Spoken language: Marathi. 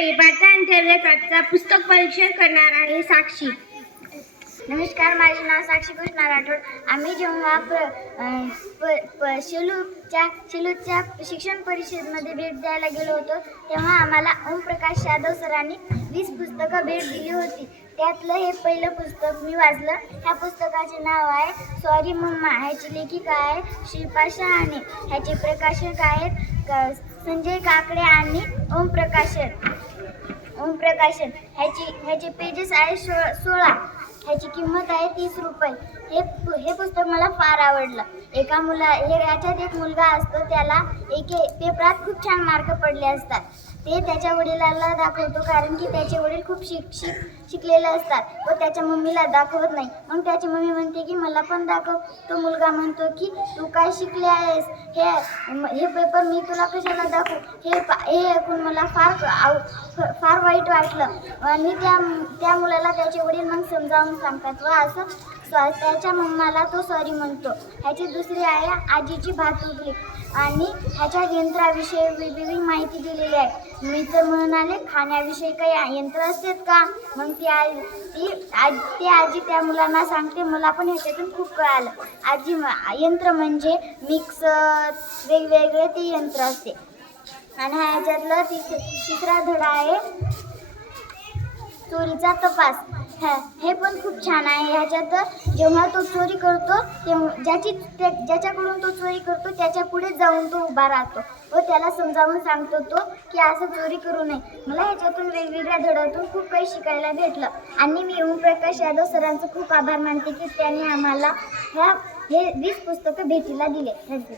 काही पाठांतर्गत आजचा पुस्तक परिचय करणार आहे साक्षी. नमस्कार माझे नाव साक्षी कृष्णा राठोड. आम्ही जेव्हा प्र अं, प प शिलूच्या शिलूच्या शिक्षण परिषदमध्ये भेट द्यायला गेलो होतो तेव्हा आम्हाला ओमप्रकाश यादव सरांनी वीस पुस्तकं भेट दिली होती. त्यातलं हे पहिलं पुस्तक मी वाचलं. ह्या पुस्तकाचे नाव आहे सॉरी मम्मा ह्याची लेखिका आहे शिल्पा शहाणे. ह्याचे प्रकाशक आहेत संजय काकडे आणि ओमप्रकाशन ओमप्रकाशन ह्याची ह्याचे पेजेस आहे सो सोळा. ह्याची किंमत आहे तीस रुपये. हे पु- हे पुस्तक मला फार आवडलं. एका मुला हे याच्यात एक मुलगा असतो त्याला एके पेपरात खूप छान मार्क पडले असतात. ते त्याच्या वडिलाला दाखवतो कारण की त्याचे वडील खूप शिक शिक शिकलेले असतात. व त्याच्या मम्मीला दाखवत नाही. मग त्याची मम्मी म्हणते की मला पण दाखव. तो मुलगा म्हणतो की तू काय शिकले आहेस? हे हे पेपर मी तुला कशाला दाखवू? हे पा- हे ऐकून मला फार आव- फार वाईट वाटलं. आणि त्या त्या मुलाला त्याचे वडील मग समजावून सांगतात. व असं स्व- त्याच्या मम्माला तो सॉरी म्हणतो. ह्याची दुसरी आहे आजीची भात उगली आणि ह्याच्या यंत्राविषयी वेगवेगळी माहिती दिलेली आहे. मी तर म्हणाले खाण्याविषयी काही यंत्र असतात का? मग ती आ ती आज ती आजी त्या मुलांना सांगते. मला पण ह्याच्यातून खूप कळालं. आजी म- यंत्र म्हणजे मिक्सर वेगवेगळे ती यंत्र असते. आणि ह्याच्यातलं तिस तिसरा धडा आहे चोरीचा तपास. हा हे पण खूप छान आहे. ह्याच्यात जेव्हा तो चोरी करतो तेव्हा ज्याची त्या ज्याच्याकडून तो चोरी करतो त्याच्या पुढे जाऊन तो उभा राहतो. व त्याला समजावून सांगतो तो की असं चोरी करू नये. मला ह्याच्यातून वेगवेगळ्या धड्यातून खूप काही शिकायला भेटलं. आणि मी ओमप्रकाश यादव सरांचं खूप आभार मानते की त्यांनी आम्हाला ह्या हे वीस पुस्तकं भेटीला दिले. थँक्यू.